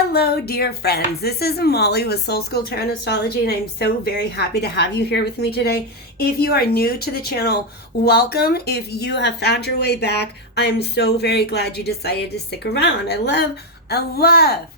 Hello, dear friends. This is Molly with Soul School Tarot and Astrology, and I'm so very happy to have you here with me today. If you are new to the channel, welcome. If you have found your way back, I'm so very glad you decided to stick around. I love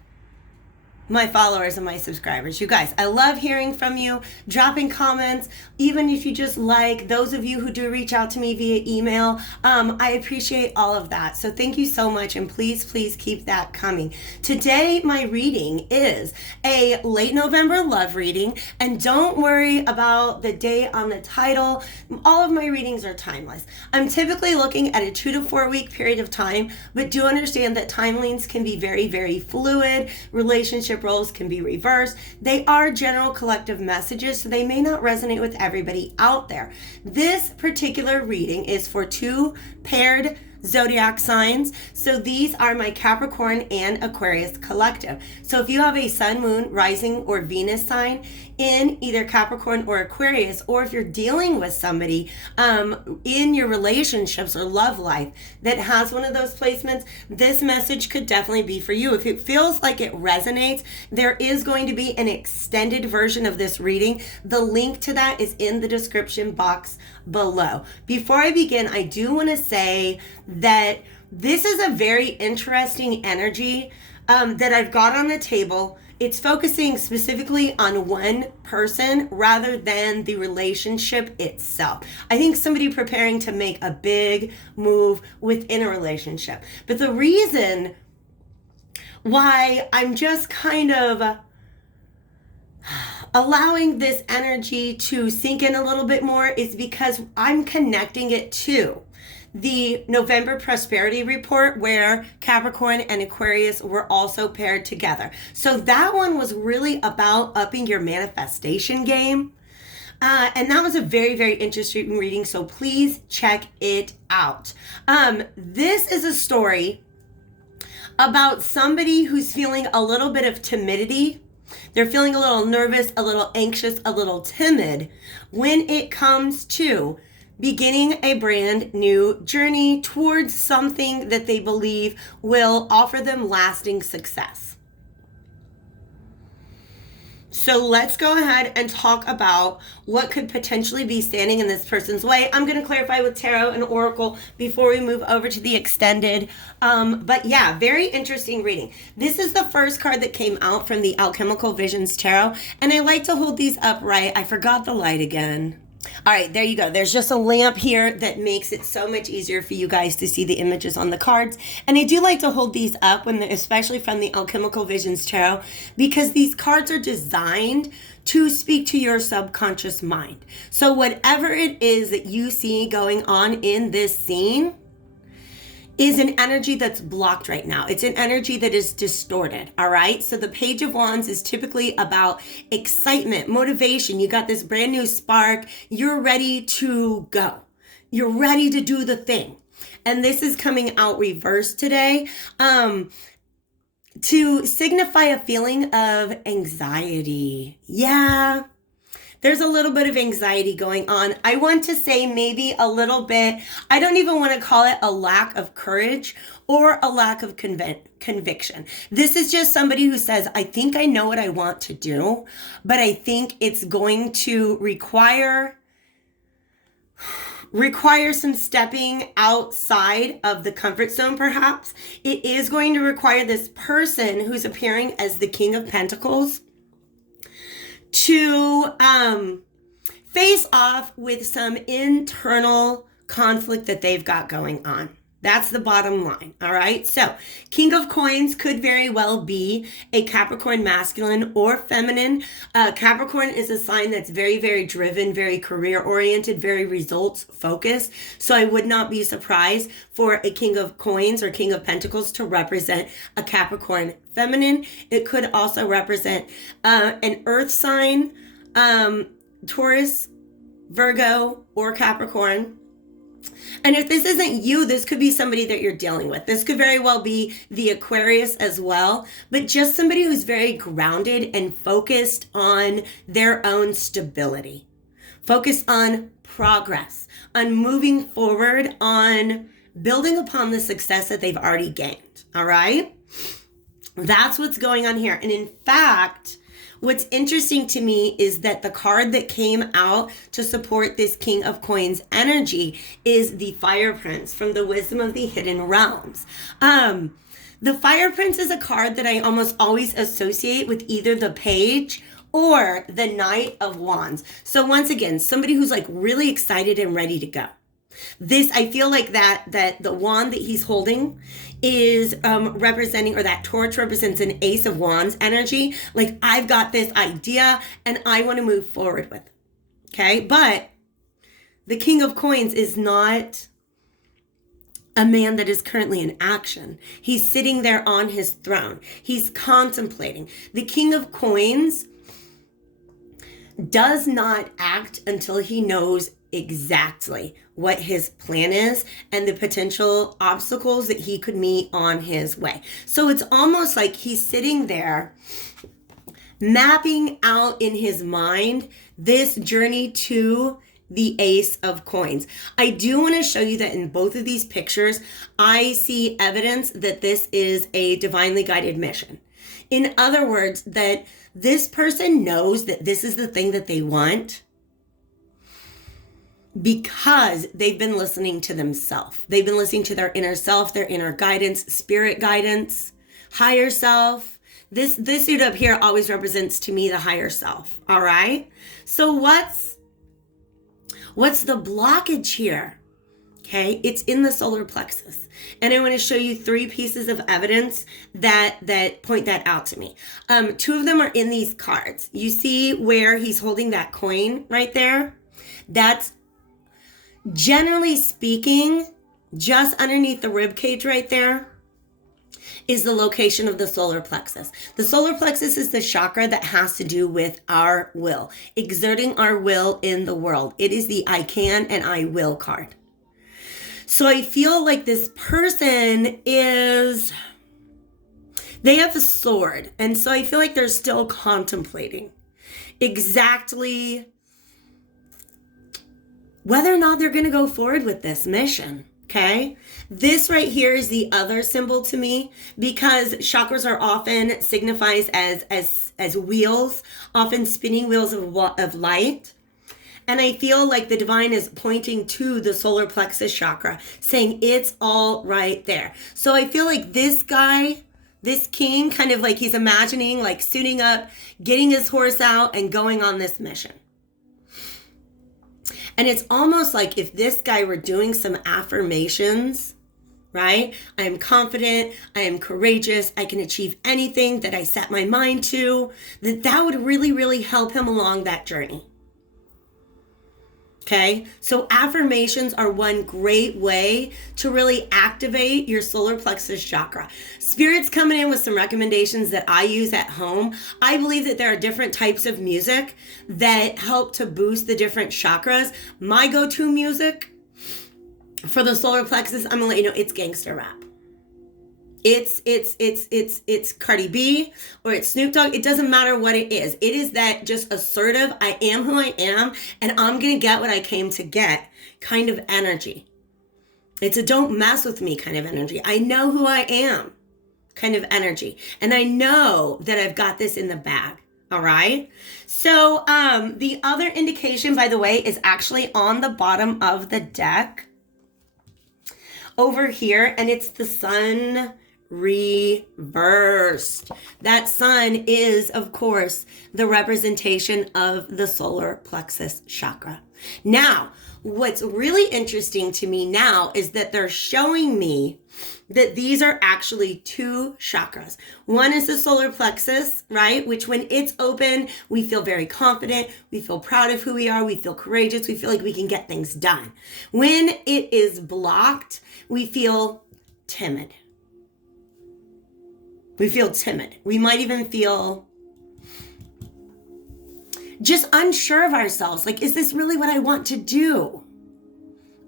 my followers and my subscribers. You guys, I love hearing from you, dropping comments, even if you just like, those of you who do reach out to me via email, I appreciate all of that. So thank you so much, and please keep that coming. Today, my reading is a late November love reading, and don't worry about the date on the title. All of my readings are timeless. I'm typically looking at a 2 to 4 week period of time, but do understand that timelines can be very, very fluid. Relationship roles can be reversed. They are general collective messages, so they may not resonate with everybody out there. This particular reading is for 2 paired zodiac signs. So these are my Capricorn and Aquarius collective. So if you have a sun, moon, rising, or Venus sign in either Capricorn or Aquarius, or if you're dealing with somebody in your relationships or love life that has one of those placements, this message could definitely be for you. If it feels like it resonates, there is going to be an extended version of this reading. The link to that is in the description box below. Before I begin, I do want to say that this is a very interesting energy that I've got on the table. It's focusing specifically on one person rather than the relationship itself. I think somebody preparing to make a big move within a relationship. But the reason why I'm just kind of allowing this energy to sink in a little bit more is because I'm connecting it to the November prosperity report where Capricorn and Aquarius were also paired together. So that one was really about upping your manifestation game. And that was a very, very interesting reading. So please check it out. This is a story about somebody who's feeling a little bit of timidity. They're feeling a little nervous, a little anxious, a little timid when it comes to beginning a brand new journey towards something that they believe will offer them lasting success. So let's go ahead and talk about what could potentially be standing in this person's way. I'm going to clarify with tarot and oracle before we move over to the extended. But yeah, very interesting reading. This is the first card that came out from the Alchemical Visions Tarot. And I like to hold these upright. I forgot the light again. All right, there you go. There's just a lamp here that makes it so much easier for you guys to see the images on the cards. And I do like to hold these up, especially from the Alchemical Visions Tarot, because these cards are designed to speak to your subconscious mind. So whatever it is that you see going on in this scene is an energy that's blocked right now. It's an energy that is distorted, all right? So the Page of Wands is typically about excitement, motivation. You got this brand new spark. You're ready to go. You're ready to do the thing. And this is coming out reversed today to signify a feeling of anxiety. Yeah. There's a little bit of anxiety going on. I want to say maybe a little bit, I don't even want to call it a lack of courage or a lack of conviction. This is just somebody who says, I think I know what I want to do, but I think it's going to require some stepping outside of the comfort zone, perhaps. It is going to require this person who's appearing as the King of Pentacles to face off with some internal conflict that they've got going on. That's the bottom line, all right? So, King of Coins could very well be a Capricorn masculine or feminine. Capricorn is a sign that's very, very driven, very career-oriented, very results-focused. So I would not be surprised for a King of Coins or King of Pentacles to represent a Capricorn feminine. It could also represent an earth sign, Taurus, Virgo, or Capricorn. And if this isn't you, this could be somebody that you're dealing with. This could very well be the Aquarius as well, but just somebody who's very grounded and focused on their own stability, focused on progress, on moving forward, on building upon the success that they've already gained. All right. That's what's going on here. And in fact, what's interesting to me is that the card that came out to support this King of Coins energy is the Fire Prince from the Wisdom of the Hidden Realms. The Fire Prince is a card that I almost always associate with either the Page or the Knight of Wands. So once again, somebody who's like really excited and ready to go. This, I feel like that the wand that he's holding is representing, or that torch represents an Ace of Wands energy. Like, I've got this idea and I want to move forward with it. Okay. But the King of Coins is not a man that is currently in action. He's sitting there on his throne. He's contemplating. The King of Coins does not act until he knows exactly what his plan is and the potential obstacles that he could meet on his way. So it's almost like he's sitting there mapping out in his mind this journey to the Ace of Coins. I do want to show you that in both of these pictures, I see evidence that this is a divinely guided mission. In other words, that this person knows that this is the thing that they want because they've been listening to themselves. They've been listening to their inner self, their inner guidance, spirit guidance, higher self. This suit up here always represents to me the higher self. All right. So what's the blockage here? Okay. It's in the solar plexus. And I want to show you 3 pieces of evidence that point that out to me. 2 of them are in these cards. You see where he's holding that coin right there? That's, generally speaking, just underneath the rib cage right there is the location of the solar plexus. The solar plexus is the chakra that has to do with our will, exerting our will in the world. It is the I can and I will card. So I feel like this person they have a sword. And so I feel like they're still contemplating exactly whether or not they're going to go forward with this mission. Okay. This right here is the other symbol to me, because chakras are often signifies as wheels, often spinning wheels of light. And I feel like the divine is pointing to the solar plexus chakra, saying it's all right there. So I feel like this guy, this king, kind of like he's imagining like suiting up, getting his horse out and going on this mission. And it's almost like if this guy were doing some affirmations, right? I am confident, I am courageous, I can achieve anything that I set my mind to, that would really, really help him along that journey. Okay, so affirmations are one great way to really activate your solar plexus chakra. Spirit's coming in with some recommendations that I use at home. I believe that there are different types of music that help to boost the different chakras. My go-to music for the solar plexus, I'm gonna let you know, it's gangster rap. It's Cardi B or it's Snoop Dogg. It doesn't matter what it is. It is that just assertive, I am who I am and I'm going to get what I came to get kind of energy. It's a don't mess with me kind of energy. I know who I am kind of energy. And I know that I've got this in the bag. All right. So the other indication, by the way, is actually on the bottom of the deck over here. And it's the sun reversed. That sun is, of course, the representation of the solar plexus chakra. Now, what's really interesting to me now is that they're showing me that these are actually 2 chakras. One is the solar plexus, right? Which when it's open, we feel very confident. We feel proud of who we are. We feel courageous. We feel like we can get things done. When it is blocked, we feel timid. We feel timid. We might even feel just unsure of ourselves. Like, is this really what I want to do?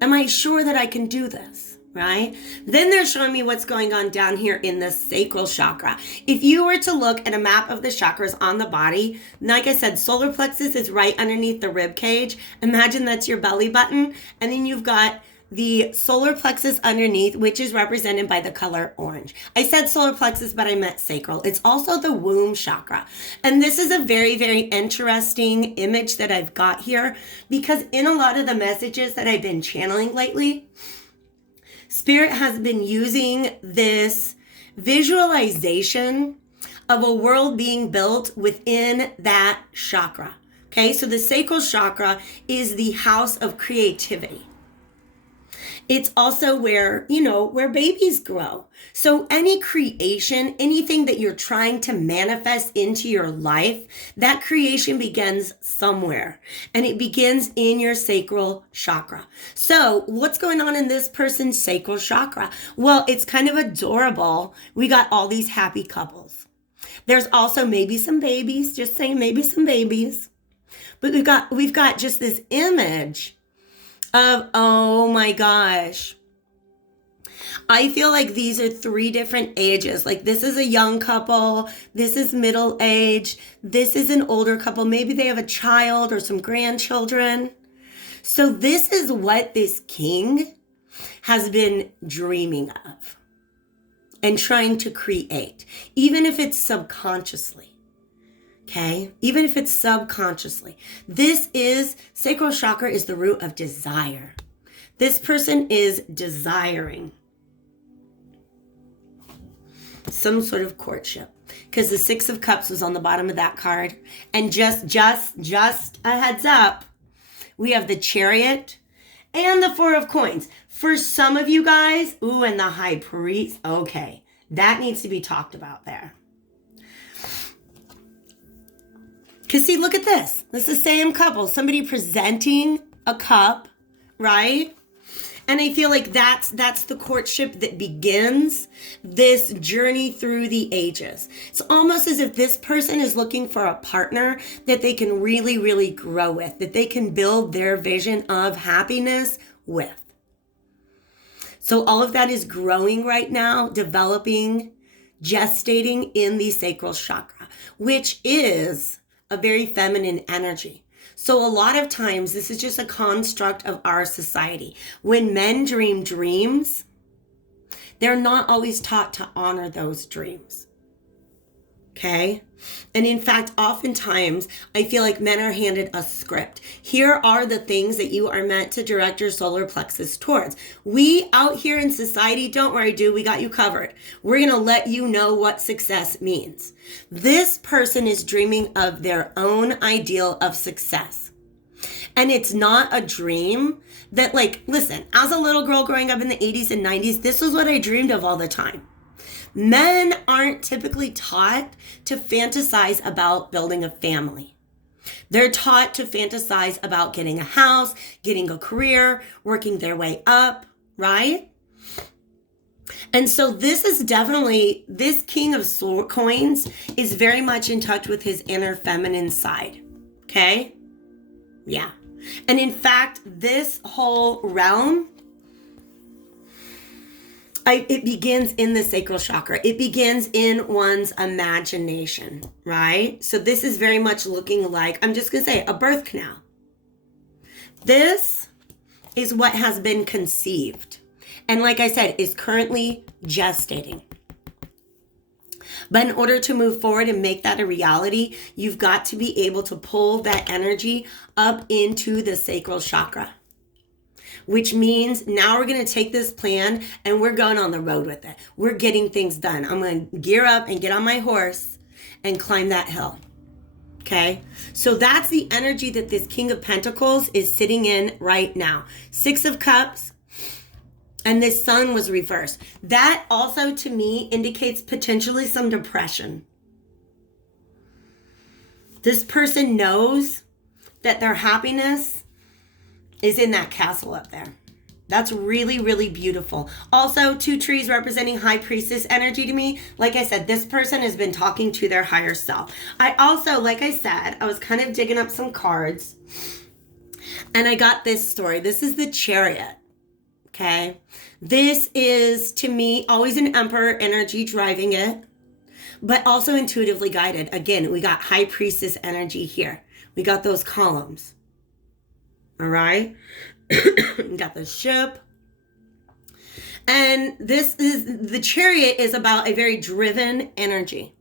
Am I sure that I can do this? Right? Then they're showing me what's going on down here in the sacral chakra. If you were to look at a map of the chakras on the body, like I said, solar plexus is right underneath the rib cage. Imagine that's your belly button. And then you've got the solar plexus underneath, which is represented by the color orange. I said solar plexus, but I meant sacral. It's also the womb chakra. And this is a very, very interesting image that I've got here, because in a lot of the messages that I've been channeling lately, Spirit has been using this visualization of a world being built within that chakra. Okay, so the sacral chakra is the house of creativity. It's also where, where babies grow. So any creation, anything that you're trying to manifest into your life, that creation begins somewhere. And it begins in your sacral chakra. So what's going on in this person's sacral chakra? Well, it's kind of adorable. We got all these happy couples. There's also maybe some babies, just saying maybe some babies. But we've got just this image of, oh my gosh. I feel like these are 3 different ages. Like this is a young couple. This is middle age. This is an older couple. Maybe they have a child or some grandchildren. So this is what this king has been dreaming of and trying to create, even if it's subconsciously. Okay, even if it's subconsciously. Sacral chakra is the root of desire. This person is desiring some sort of courtship, because the 6 of Cups was on the bottom of that card. And just a heads up, we have the Chariot and the 4 of Coins. For some of you guys, and the High Priest. Okay, that needs to be talked about there. Because see, look at this. This is the same couple. Somebody presenting a cup, right? And I feel like that's the courtship that begins this journey through the ages. It's almost as if this person is looking for a partner that they can really, really grow with, that they can build their vision of happiness with. So all of that is growing right now, developing, gestating in the sacral chakra, which is a very feminine energy. So a lot of times this is just a construct of our society. When men dream dreams, they're not always taught to honor those dreams. Okay? And in fact, oftentimes I feel like men are handed a script. Here are the things that you are meant to direct your solar plexus towards. We out here in society, don't worry, dude, we got you covered. We're going to let you know what success means. This person is dreaming of their own ideal of success. And it's not a dream that, like, listen, as a little girl growing up in the 80s and 90s, this was what I dreamed of all the time. Men aren't typically taught to fantasize about building a family. They're taught to fantasize about getting a house, getting a career, working their way up, right? And so this is definitely, this King of Coins is very much in touch with his inner feminine side, okay? Yeah. And in fact, this whole realm, it begins in the sacral chakra. It begins in one's imagination, right? So this is very much looking like, I'm just going to say, a birth canal. This is what has been conceived. And like I said, is currently gestating. But in order to move forward and make that a reality, you've got to be able to pull that energy up into the sacral chakra. Which means now we're going to take this plan and we're going on the road with it. We're getting things done. I'm going to gear up and get on my horse and climb that hill. Okay? So that's the energy that this King of Pentacles is sitting in right now. 6 of Cups. And this Sun was reversed. That also to me indicates potentially some depression. This person knows that their happiness is in that castle up there. That's really, really beautiful. Also, 2 trees representing High Priestess energy to me. Like I said, this person has been talking to their higher self. I also, like I said, I was kind of digging up some cards. And I got this story. This is the Chariot. Okay. This is, to me, always an Emperor energy driving it. But also intuitively guided. Again, we got High Priestess energy here. We got those columns. All right. We got the ship. And the Chariot is about a very driven energy.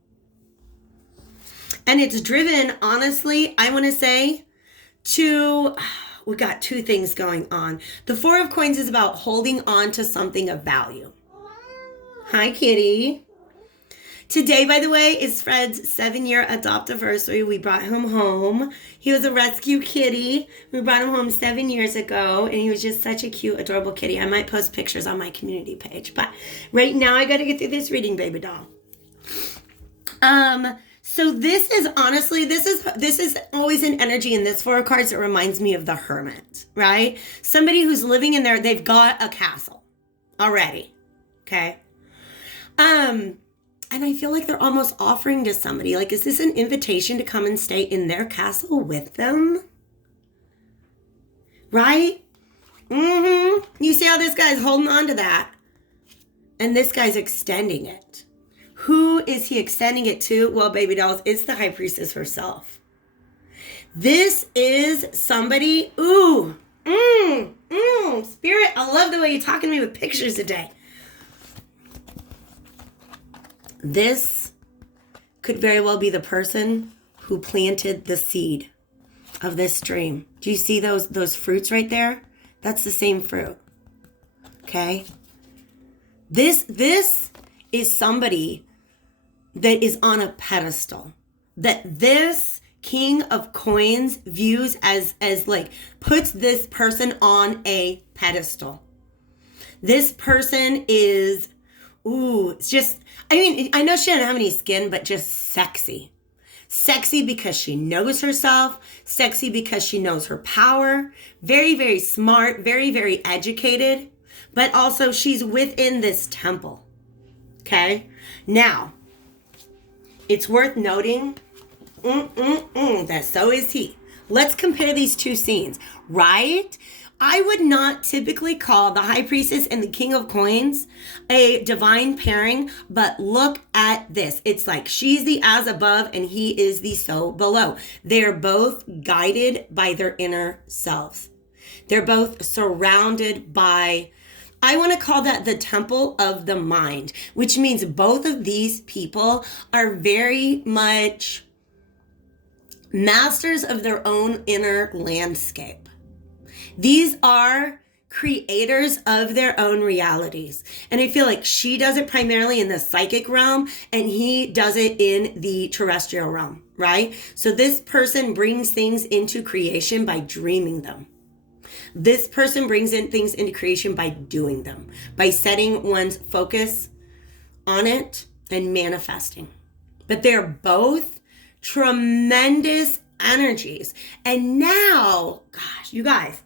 And it's driven, honestly, I want to say, we got two things going on. The Four of Coins is about holding on to something of value. Hi, kitty. Today, by the way, is Fred's 7-year adoptiversary. We brought him home. He was a rescue kitty. We brought him home 7 years ago, and he was just such a cute, adorable kitty. I might post pictures on my community page, but right now I got to get through this reading, baby doll. So this is honestly, this is always an energy in this Four of Cards that reminds me of the Hermit, right? Somebody who's living in there, they've got a castle already, okay? And I feel like they're almost offering to somebody, like, is this an invitation to come and stay in their castle with them? Right? You see how this guy's holding on to that? And this guy's extending it. Who is he extending it to? Well, baby dolls, it's the High Priestess herself. This is somebody, Spirit, I love the way you're talking to me with pictures today. This could very well be the person who planted the seed of this dream. Do you see those fruits right there? That's the same fruit. Okay? This is somebody that is on a pedestal. That this King of Coins views as like, puts this person on a pedestal. This person is, it's just, I mean, I know she doesn't have any skin, but just sexy. Sexy because she knows herself. Sexy because she knows her power. Very, very smart. Very, very educated. But also she's within this temple. Okay? Now, it's worth noting that so is he. Let's compare these two scenes, right? I would not typically call the High Priestess and the King of Coins a divine pairing, but look at this. It's like she's the as above and he is the so below. They're both guided by their inner selves. They're both surrounded by, I want to call that the temple of the mind, which means both of these people are very much masters of their own inner landscape. These are creators of their own realities. And I feel like she does it primarily in the psychic realm and he does it in the terrestrial realm, right? So this person brings things into creation by dreaming them. This person brings in things into creation by doing them, by setting one's focus on it and manifesting. But they're both tremendous energies. And now, gosh, you guys,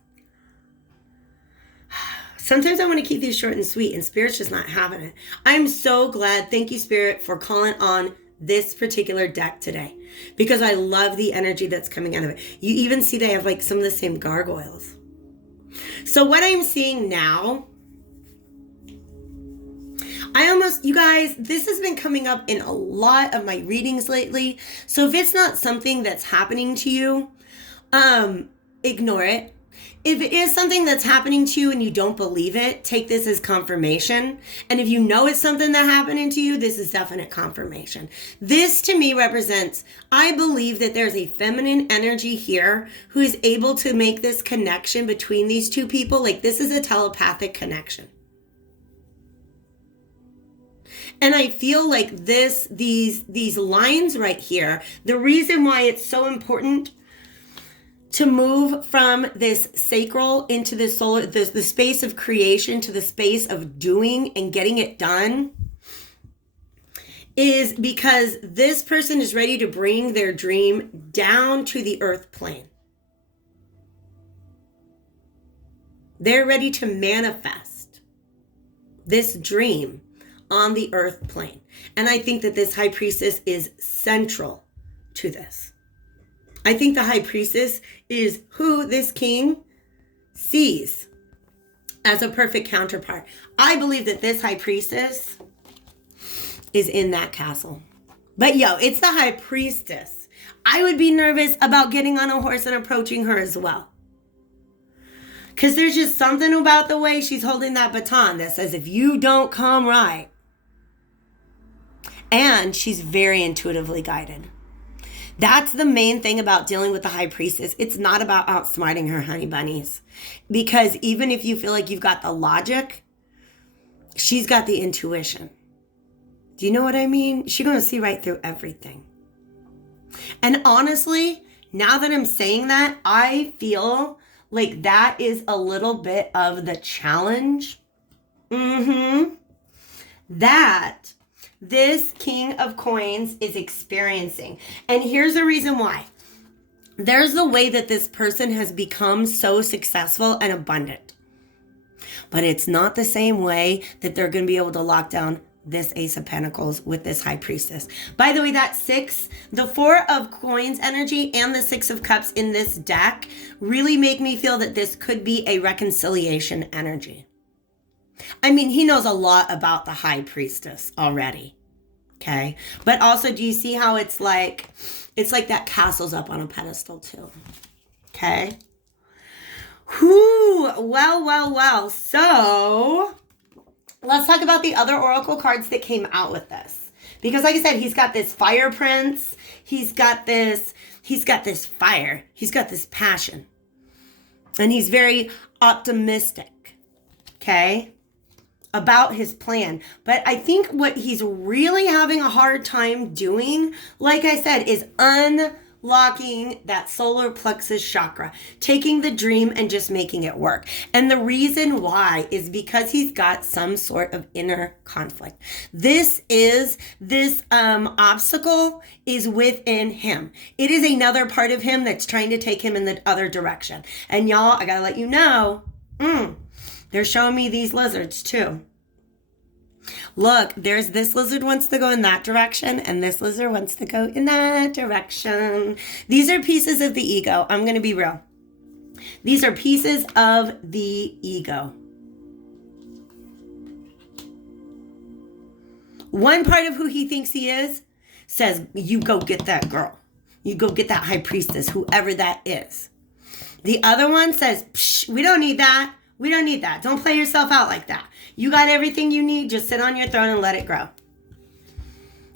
sometimes I want to keep these short and sweet, and Spirit's just not having it. I'm so glad. Thank you, Spirit, for calling on this particular deck today, because I love the energy that's coming out of it. You even see they have like some of the same gargoyles. So what I'm seeing now, you guys, this has been coming up in a lot of my readings lately. So if it's not something that's happening to you, ignore it. If it is something that's happening to you and you don't believe it, take this as confirmation. And if you know it's something that's happening to you, this is definite confirmation. This to me represents, I believe that there's a feminine energy here who is able to make this connection between these two people. Like this is a telepathic connection. And I feel like these lines right here, the reason why it's so important to move from this sacral into the solar, the space of creation to the space of doing and getting it done, is because this person is ready to bring their dream down to the earth plane. They're ready to manifest this dream on the earth plane. And I think that this High Priestess is central to this. I think the High Priestess is who this king sees as a perfect counterpart. I believe that this High Priestess is in that castle. But it's the High Priestess. I would be nervous about getting on a horse and approaching her as well. Because there's just something about the way she's holding that baton that says, if you don't come right. And she's very intuitively guided. That's the main thing about dealing with the high priestess. It's not about outsmarting her, honey bunnies. Because even if you feel like you've got the logic, she's got the intuition. Do you know what I mean? She's going to see right through everything. And honestly, now that I'm saying that, I feel like that is a little bit of the challenge. That this King of Coins is experiencing. And here's the reason why. There's the way that this person has become so successful and abundant. But it's not the same way that they're going to be able to lock down this Ace of Pentacles with this High Priestess. By the way, that 6, the 4 of Coins energy and the 6 of Cups in this deck really make me feel that this could be a reconciliation energy. I mean, he knows a lot about the High Priestess already. Okay. But also, do you see how it's like that castle's up on a pedestal too? Okay. Whew. Well. So let's talk about the other oracle cards that came out with this. Because like I said, he's got this fire prince. He's got this fire. He's got this passion. And he's very optimistic. Okay? About his plan. But I think what he's really having a hard time doing, like I said, is unlocking that solar plexus chakra, taking the dream and just making it work. And the reason why is because he's got some sort of inner conflict. This obstacle is within him. It is another part of him that's trying to take him in the other direction. And y'all, I gotta let you know, they're showing me these lizards too. Look, there's this lizard wants to go in that direction and this lizard wants to go in that direction. These are pieces of the ego. I'm going to be real. These are pieces of the ego. One part of who he thinks he is says, you go get that girl. You go get that high priestess, whoever that is. The other one says, psh, we don't need that. We don't need that. Don't play yourself out like that. You got everything you need. Just sit on your throne and let it grow.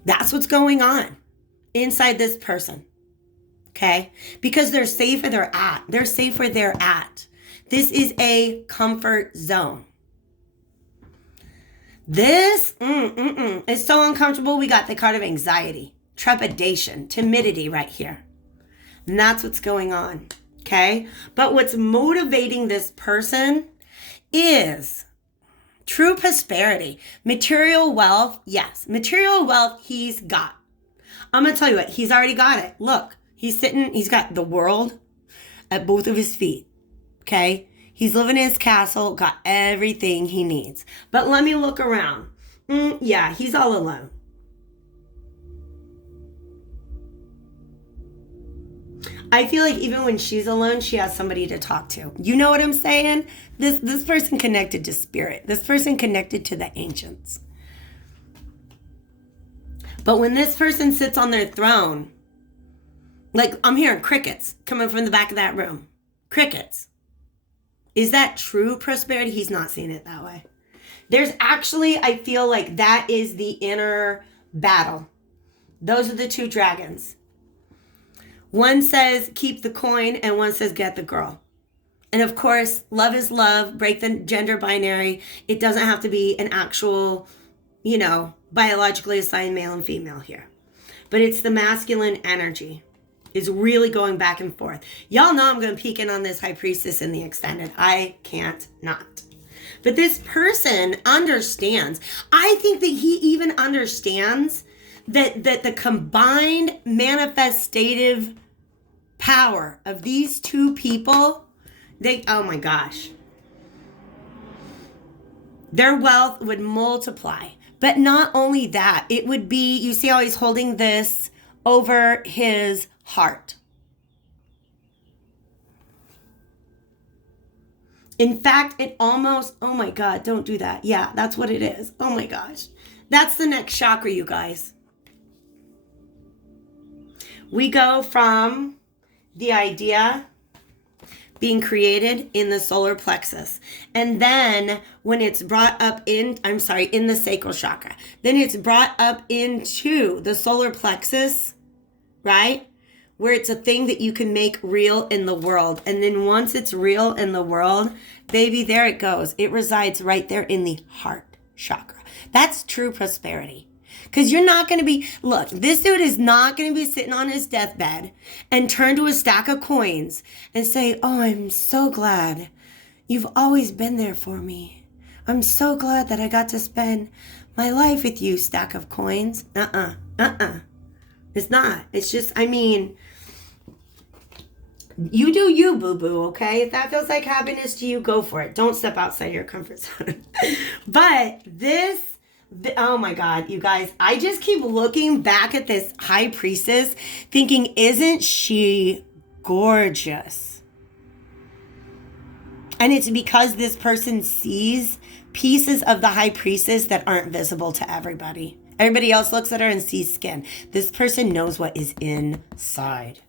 That's what's going on inside this person. Okay? Because they're safe where they're at. They're safe where they're at. This is a comfort zone. This is so uncomfortable. We got the card of anxiety, trepidation, timidity right here. And that's what's going on. Okay? But what's motivating this person is true prosperity. Material wealth, yes. Material wealth he's got. I'm going to tell you what, he's already got it. Look, he's got the world at both of his feet. Okay? He's living in his castle, got everything he needs. But let me look around. Yeah, he's all alone. I feel like even when she's alone, she has somebody to talk to. You know what I'm saying? This person connected to spirit. This person connected to the ancients. But when this person sits on their throne, like I'm hearing crickets coming from the back of that room. Crickets. Is that true prosperity? He's not seeing it that way. There's actually, I feel like that is the inner battle. Those are the two dragons. One says, keep the coin, and one says, get the girl. And of course, love is love, break the gender binary. It doesn't have to be an actual, biologically assigned male and female here. But it's the masculine energy. It's really going back and forth. Y'all know I'm going to peek in on this high priestess in the extended. I can't not. But this person understands. I think that he even understands that the combined manifestative power of these two people, oh my gosh, their wealth would multiply. But not only that, it would be, you see how he's holding this over his heart. In fact, it almost, oh my God, don't do that. Yeah, that's what it is. Oh my gosh. That's the next chakra, you guys. We go from the idea being created in the solar plexus. And then when it's brought up in the sacral chakra, then it's brought up into the solar plexus, right? Where it's a thing that you can make real in the world. And then once it's real in the world, baby, there it goes. It resides right there in the heart chakra. That's true prosperity. Because you're not going to be, look, this dude is not going to be sitting on his deathbed and turn to a stack of coins and say, oh, I'm so glad you've always been there for me. I'm so glad that I got to spend my life with you, stack of coins. It's not. It's just, I mean, you do you, boo-boo, okay? If that feels like happiness to you, go for it. Don't step outside your comfort zone. But oh my God, you guys, I just keep looking back at this high priestess thinking, isn't she gorgeous? And it's because this person sees pieces of the high priestess that aren't visible to everybody. Everybody else looks at her and sees skin. This person knows what is inside.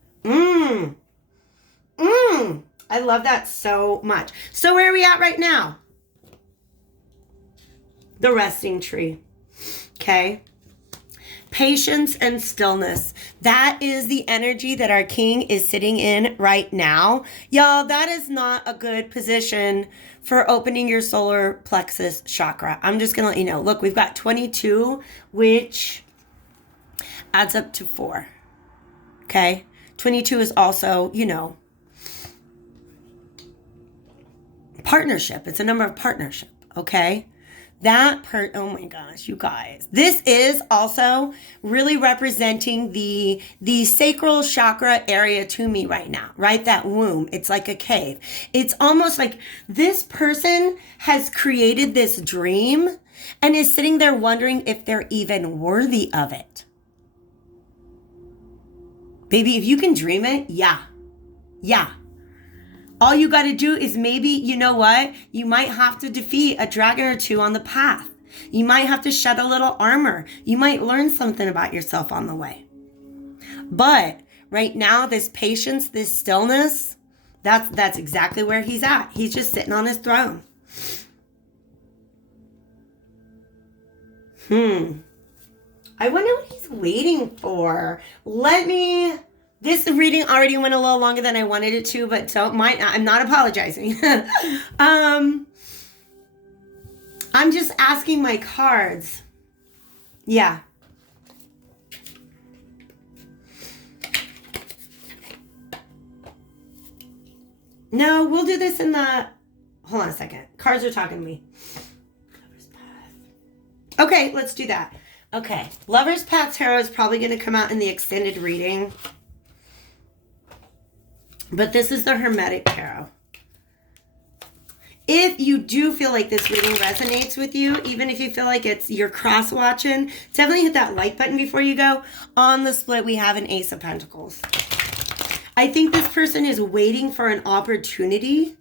I love that so much. So where are we at right now? The resting tree. Okay. Patience and stillness. That is the energy that our king is sitting in right now. Y'all, that is not a good position for opening your solar plexus chakra. I'm just going to let you know. Look, we've got 22, which adds up to 4. Okay. 22 is also, partnership. It's a number of partnership. Okay. Oh my gosh, you guys. This is also really representing the sacral chakra area to me right now, right? That womb. It's like a cave. It's almost like this person has created this dream and is sitting there wondering if they're even worthy of it. Baby, if you can dream it, yeah. All you got to do is maybe, you know what? You might have to defeat a dragon or 2 on the path. You might have to shed a little armor. You might learn something about yourself on the way. But right now, this patience, this stillness, that's exactly where he's at. He's just sitting on his throne. I wonder what he's waiting for. This reading already went a little longer than I wanted it to, but I'm not apologizing. I'm just asking my cards. Yeah. No, we'll do this in the... Hold on a second. Cards are talking to me. Lover's Path. Okay, let's do that. Okay. Lover's Path Tarot is probably going to come out in the extended reading. But this is the Hermetic Tarot. If you do feel like this reading resonates with you, even if you feel like you're cross-watching, definitely hit that like button before you go. On the split, we have an Ace of Pentacles. I think this person is waiting for an opportunity.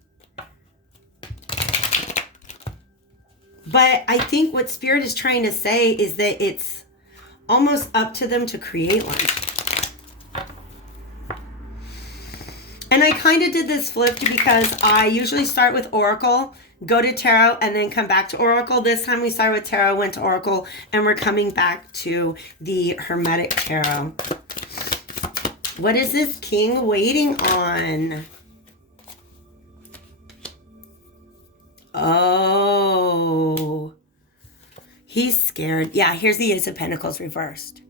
But I think what Spirit is trying to say is that it's almost up to them to create one. And I kind of did this flipped because I usually start with Oracle, go to Tarot, and then come back to Oracle. This time we started with Tarot, went to Oracle, and we're coming back to the Hermetic Tarot. What is this king waiting on? Oh, he's scared. Yeah, here's the Ace of Pentacles reversed.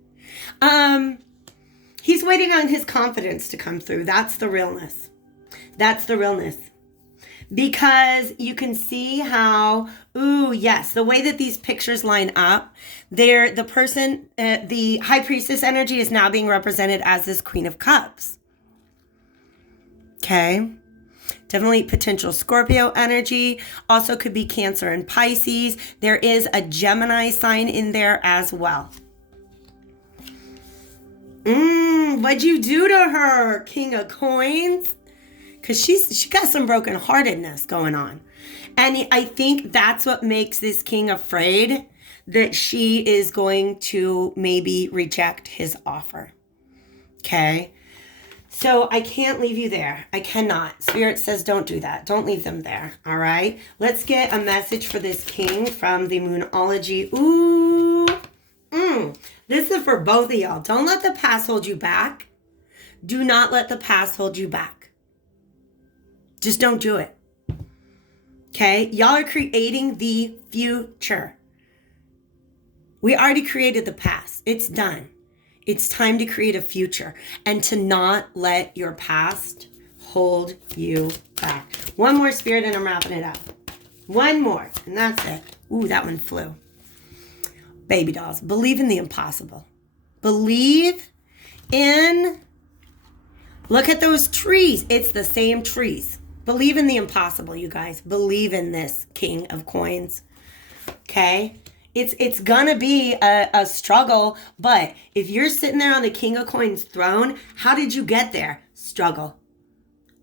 He's waiting on his confidence to come through. That's the realness. That's the realness. Because you can see how, the way that these pictures line up, the High Priestess energy is now being represented as this Queen of Cups. Okay. Definitely potential Scorpio energy. Also could be Cancer and Pisces. There is a Gemini sign in there as well. What'd you do to her, King of Coins? Because she got some brokenheartedness going on. And I think that's what makes this king afraid, that she is going to maybe reject his offer. Okay? So I can't leave you there. I cannot. Spirit says don't do that. Don't leave them there. All right. Let's get a message for this king from the Moonology. Ooh. This is for both of y'all. Don't let the past hold you back. Do not let the past hold you back. Just don't do it. Okay? Y'all are creating the future. We already created the past. It's done. It's time to create a future and to not let your past hold you back. One more, Spirit, and I'm wrapping it up. One more, and that's it. Ooh, that one flew. Baby dolls, believe in the impossible. Believe in, look at those trees. It's the same trees. Believe in the impossible, you guys. Believe in this King of Coins. Okay? It's gonna be a struggle, but if you're sitting there on the King of Coins throne, how did you get there? Struggle,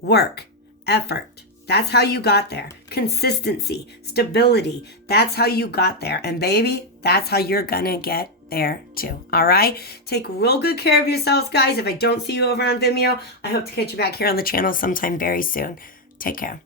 work, effort. That's how you got there. Consistency, stability. That's how you got there. And baby, that's how you're gonna get there too. All right? Take real good care of yourselves, guys. If I don't see you over on Vimeo, I hope to catch you back here on the channel sometime very soon. Take care.